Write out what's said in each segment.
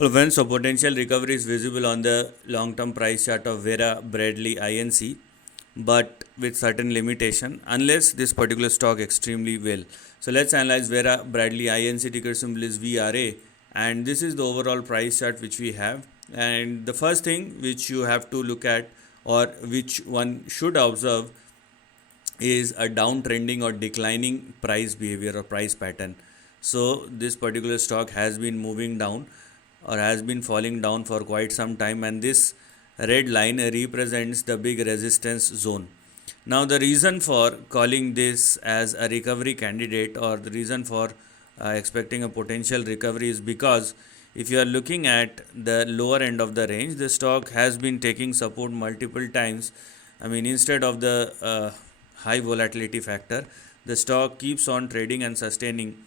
When so potential recovery is visible on the long-term price chart of Vera Bradley INC, but with certain limitation unless this particular stock extremely well. So let's analyze Vera Bradley INC, ticker symbol is VRA, and this is the overall price chart which we have. And the first thing which you have to look at, or which one should observe, is a downtrending or declining price behavior or price pattern. So this particular stock has been moving down or has been falling down for quite some time, and this red line represents the big resistance zone. Now the reason for calling this as a recovery candidate, or the reason for expecting a potential recovery, is because if you are looking at the lower end of the range, the stock has been taking support multiple times. I mean, instead of the high volatility factor, the stock keeps on trading and sustaining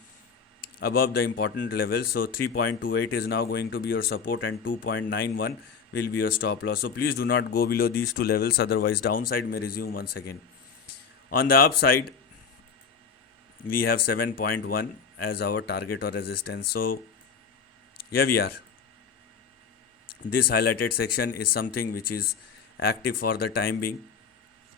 above the important levels. So 3.28 is now going to be your support, and 2.91 will be your stop loss. So please do not go below these two levels, otherwise downside may resume once again. On the upside, we have 7.1 as our target or resistance. So here we are. This highlighted section is something which is active for the time being,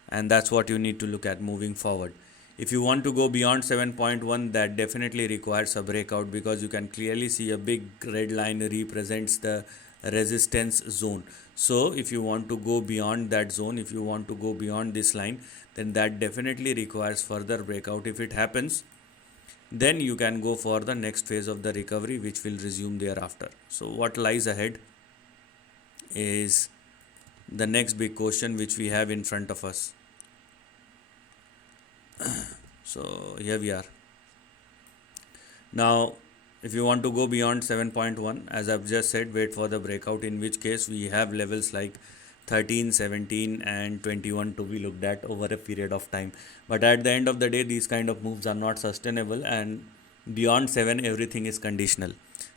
and that's what you need to look at moving forward. If you want to go beyond 7.1, that definitely requires a breakout, because you can clearly see a big red line represents the resistance zone. So if you want to go beyond that zone, if you want to go beyond this line, then that definitely requires further breakout. If it happens, then you can go for the next phase of the recovery, which will resume thereafter. So what lies ahead is the next big question which we have in front of us. So here we are. Now if you want to go beyond 7.1, as I've just said, wait for the breakout, in which case we have levels like 13, 17 and 21 to be looked at over a period of time. But at the end of the day, these kind of moves are not sustainable, and beyond 7 everything is conditional.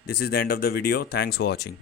This is the end of the video. Thanks for watching.